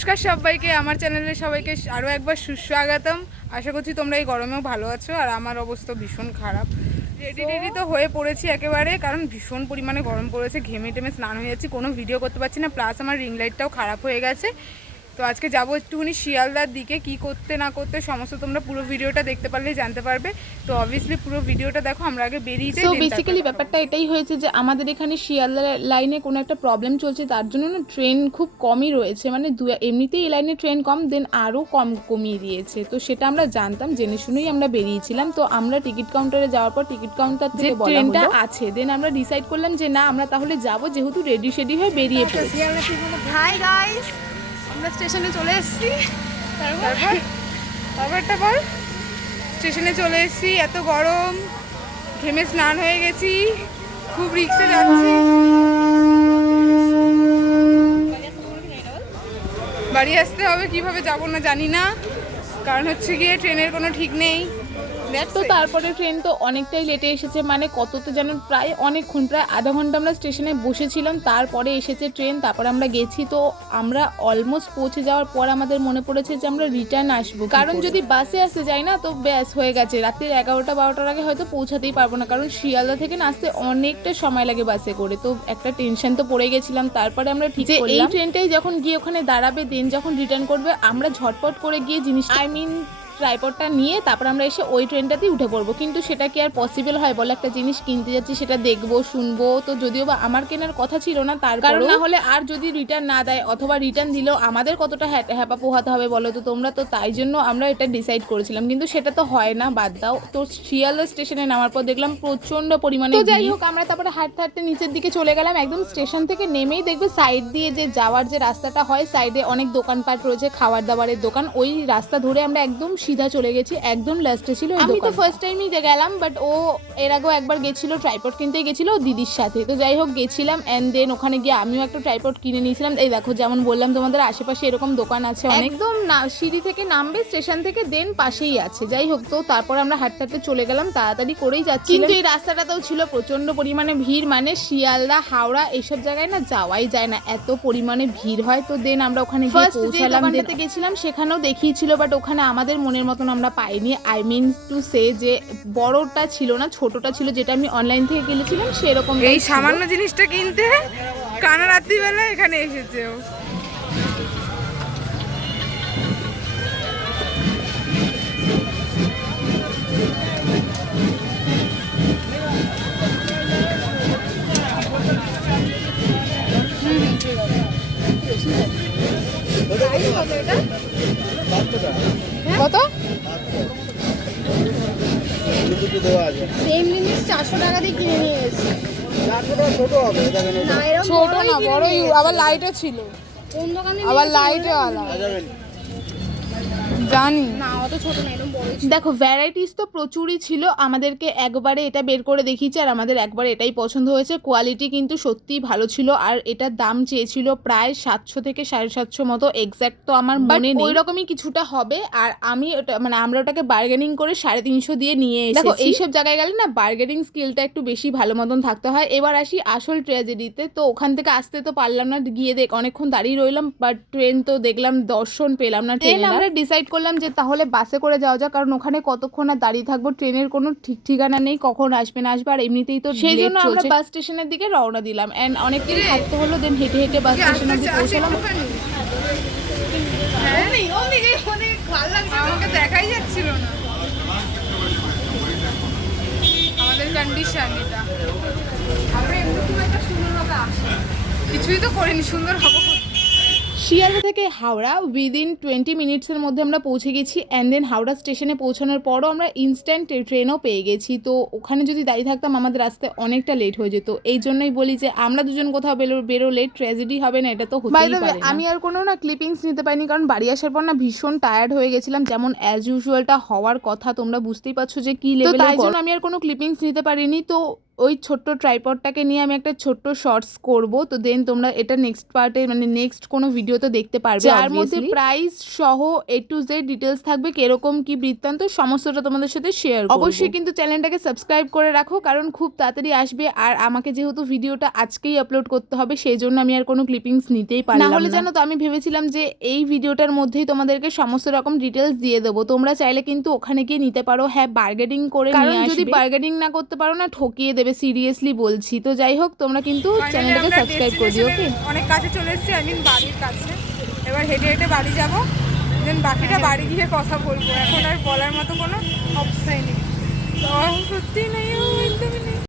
নমস্কার সবাইকে, আমার চ্যানেলে সবাইকে আরও একবার সুস্বাগতম। আশা করছি তোমরা এই গরমেও ভালো আছো আর আমার অবস্থা ভীষণ খারাপ। রেডি রেডি তো হয়ে পড়েছি একেবারে, কারণ ভীষণ পরিমাণে গরম পড়েছে, ঘেমে টেমে স্নান হয়ে যাচ্ছি, কোনো ভিডিও করতে পারছি না প্লাস আমার রিং লাইটটাও খারাপ হয়ে গেছে। তো আজকে যাব একটুখানি শিয়ালদার দিকে কি করতে না করতে সমস্ত তোমরা পুরো ভিডিওটা দেখতে পারলেই জানতে পারবে। তো অবভিয়াসলি পুরো ভিডিওটা দেখো আমরা আগে বেরিয়ে যাই তারপর বেসিক্যালি ব্যাপারটা এটাই হয়েছে যে আমাদের এখানে শিয়ালদা লাইনে কোনো একটা প্রবলেম চলছে তার জন্য না ট্রেন খুব কমই রয়েছে। মানে দু এমনিতেই এই লাইনে ট্রেন কম দেন আরও কম কমিয়ে দিয়েছে। তো সেটা আমরা জানতাম জেনে শুনেই আমরা বেরিয়েছিলাম। তো আমরা টিকিট কাউন্টারে যাওয়ার পর টিকিট কাউন্টার থেকে ট্রেনটা আছে দেন আমরা ডিসাইড করলাম যে না আমরা তাহলে যাব যেহেতু রেডি শেডি হয়ে বেরিয়ে গাইস আমরা স্টেশনে চলে এসেছি। তারপর তারপরটা বল স্টেশনে চলে এসেছি। এত গরম ঘেমে স্নান হয়ে গেছি খুব রিক্সে যাচ্ছি। বাড়ি আসতে হবে কীভাবে যাব না জানি না। কারণ হচ্ছে গিয়ে ট্রেনের কোনো ঠিক নেই। তো তারপরে ট্রেন তো অনেকটাই লেটে এসেছে মানে কততে যেন প্রায় অনেকক্ষণ প্রায় আধা ঘণ্টা আমরা স্টেশনে বসেছিলাম তারপরে এসেছে ট্রেন তারপরে আমরা গেছি তো আমরা অলমোস্ট পৌঁছে যাওয়ার পর আমাদের মনে পড়েছে যে আমরা রিটার্ন আসব কারণ যদি বাসে আসতে যাই না তো ব্যাস হয়ে গেছে। রাত্রির এগারোটা বারোটার আগে হয়তো পৌঁছাতেই পারব না কারণ শিয়ালদা থেকে না আসতে অনেকটা সময় লাগে বাসে করে তো একটা টেনশন তো পড়ে গেছিলাম তারপরে আমরা ঠিক যে এই ট্রেনটাই যখন গিয়ে ওখানে দাঁড়াবে দেন যখন রিটার্ন করবে আমরা ঝটপট করে গিয়ে জিনিস আই মিন ট্রাইপডটা নিয়ে তারপর আমরা এসে ওই ট্রেনটাতেই উঠে পড়ব। কিন্তু সেটা কি আর পসিবল হয় বলে একটা জিনিস কিনতে যাচ্ছি সেটা দেখব শুনব। তো যদিও বা আমার কেনার কথা ছিল না তার কারণ না হলে আর যদি রিটার্ন না দেয় অথবা রিটার্ন দিলেও আমাদের কতটা হ্যা- হ্যাপা পোহাতে হবে বলো তো তোমরা? তো তাই জন্য আমরা এটা ডিসাইড করেছিলাম। কিন্তু সেটা তো হয় না বাদ দাও। তো শিয়ালদা স্টেশনে নামার পর দেখলাম প্রচণ্ড পরিমাণে যাই হোক আমরা তারপরে হাঁটতে হাঁটতে নিচের দিকে চলে গেলাম। একদম স্টেশন থেকে নেমেই দেখবে সাইড দিয়ে যে যাওয়ার যে রাস্তাটা হয় সাইডে অনেক দোকানপাট রয়েছে খাবার দাবারের দোকান। ওই রাস্তা ধরে আমরা একদম সিধা চলে গেছি একদম লাস্টে ছিল আমি তো ফার্স্ট টাইমই গেলাম বাট ও এর আগেও একবার গেছিল ট্রাইপড কিনতে গেছিল দিদির সাথে। তো যাই হোক গেছিলাম অ্যান্ড দেন ওখানে গিয়ে আমিও একটা ট্রাইপড কিনে নিয়েছিলাম। এই দেখো যেমন বললাম তোমাদের আশেপাশে এরকম দোকান আছে একদম না সিঁড়ি থেকে নামবে স্টেশন থেকে দেন পাশেই আছে। যাই হোক তো তারপর আমরা হাঁটতে হাঁটতে চলে গেলাম তাড়াতাড়ি করেই যাচ্ছি কিন্তু এই রাস্তাটাতেও ছিল প্রচণ্ড পরিমাণে ভিড় মানে শিয়ালদা হাওড়া এইসব জায়গায় না যাওয়াই যায় না এত পরিমাণে ভিড় হয়। তো দেন আমরা ওখানে গিয়ে পৌঁছালাম গেছিলাম সেখানেও দেখিয়েছিল বাট ওখানে আমাদের মনের মতন আমরা পাইনি। আই মিন টু সে যে বড়টা ছিল না ছোটটা ছিল যেটা আমি অনলাইন থেকে কিনেছিলাম সেরকম এই সামান্য জিনিসটা কিনতে কানা রাত্রিবেলা এখানে এসেছে ও। কত দুটো সেম জিনিস চারশো টাকা দিয়ে কিনে নিয়ে এসেছি। ছোটো হবে দেখেন এটা না ছোট না বড় আবার লাইটও ছিল। এসেছি। কোন দোকানে আবার লাইটও আলাদা। জানি। না অত ছোট না এরকম বড়ই দেখো ভ্যারাইটিস তো প্রচুরই ছিল। আমাদেরকে একবারে এটা বের করে দেখিয়েছে আর আমাদের একবারে এটাই পছন্দ হয়েছে। কোয়ালিটি কিন্তু সত্যিই ভালো ছিল আর এটার দাম চেয়েছিল প্রায় সাতশো থেকে সাড়ে সাতশো মতো। এক্স্যাক্ট তো আমার মনে নেই। ওই রকমই কিছুটা হবে আর আমি ওটা মানে আমরা ওটাকে বার্গেনিং করে সাড়ে তিনশো দিয়ে নিয়ে এসেছি। দেখো এইসব জায়গায় গেলে না বার্গেনিং স্কিলটা একটু বেশি ভালো মতন থাকতে হয়। এবার আসি আসল ট্র্যাজেডিতে তো ওখান থেকে আসতে তো পারলাম না গিয়ে দেখ অনেকক্ষণ দাঁড়িয়ে রইলাম বাট ট্রেন তো দেখলাম দর্শন পেলাম না ট্রেন আমরা ডিসাইড করলাম যে তাহলে বাসে করে যাওয়া যাক কারণ ওখানে কতক্ষণ আর দাঁড়িয়ে থাকব? ট্রেনের কোনো ঠিক ঠিকানা নেই কখন আসবে না আসবে আর এমনিতেই তো সেই জন্য আমরা বাস স্টেশনের দিকে রওনা দিলাম। এন্ড অনেকদিন হাঁটতে হলো দেন হেঁটে হেঁটে বাস কি স্টেশন আসতে অব্দি চাস পৌঁছলাম একটুখানি? আমাকে দেখাই যাচ্ছিল না। আমাদের কন্ডিশন এটা। আমরা এমনি খুব একটা সুন্দরভাবে আসি কিছুই তো করিনি সুন্দর হব? শিয়ালদা থেকে হাওড়া উইদিন টোয়েন্টি মিনিটসের মধ্যে আমরা পৌঁছে গেছি অ্যান্ড দেন হাওড়া স্টেশনে পৌঁছানোর পরও আমরা ইনস্ট্যান্ট ট্রেনও পেয়ে গেছি। তো ওখানে যদি দাঁড়িয়ে থাকতাম আমাদের আসতে অনেকটা লেট হয়ে যেত। এই জন্যই বলি যে আমরা দুজন কোথাও বেরো বেরোলে ট্র্যাজেডি হবে না এটা তো হতেই পারে আমি আর কোনো না ক্লিপিংস নিতে পারিনি কারণ বাড়ি আসার পর না ভীষণ টায়ার্ড হয়ে গেছিলাম। যেমন অ্যাজ ইউজুয়ালটা হওয়ার কথা তোমরা বুঝতেই পারছ যে কি লেভেলের তাই জন্য আমি আর কোনো ক্লিপিংস নিতে পারিনি। তো ওই ছোট্ট ট্রাইপডটাকে নিয়ে আমি একটা ছোট্ট শর্টস করব। তো দেন তোমরা এটা নেক্সট পার্টে মানে নেক্সট কোনো ভিডিওতে দেখতে পারবে যার মধ্যে প্রাইস সহ এ টু জেড ডিটেলস থাকবে কীরকম কি বৃত্তান্ত সমস্তটা তোমাদের সাথে শেয়ার অবশ্যই কিন্তু চ্যানেলটাকে সাবস্ক্রাইব করে রাখো কারণ খুব তাড়াতাড়ি আসবে আর আমাকে যেহেতু ভিডিওটা আজকেই আপলোড করতে হবে সেই জন্য আমি আর কোনো ক্লিপিংস নিতেই পারলাম না। হলে জানো তো আমি ভেবেছিলাম যে এই ভিডিওটার মধ্যেই তোমাদেরকে সমস্ত রকম ডিটেলস দিয়ে দেবো। তোমরা চাইলে কিন্তু ওখানে গিয়ে নিতে পারো হ্যাঁ বার্গেনিং করে কারণ কারণ যদি যদি বার্গেনিং না করতে পারো না ঠকিয়ে দেবে সিরিয়াসলি বলছি। তো যাই হোক তোমরা কিন্তু চ্যানেলটাকে সাবস্ক্রাইব করে দিও ওকে অনেক কাছে চলে এসেছি আই মিন বাড়ির কাছে। এবার হেঁটে হেঁটে বাড়ি যাব। দেন বাকিটা বাড়ি গিয়ে কথা বলব। এখন আর বলার মতো কোনো অবস্থাই নেই। তো সত্যি নেই ও একদমই নেই।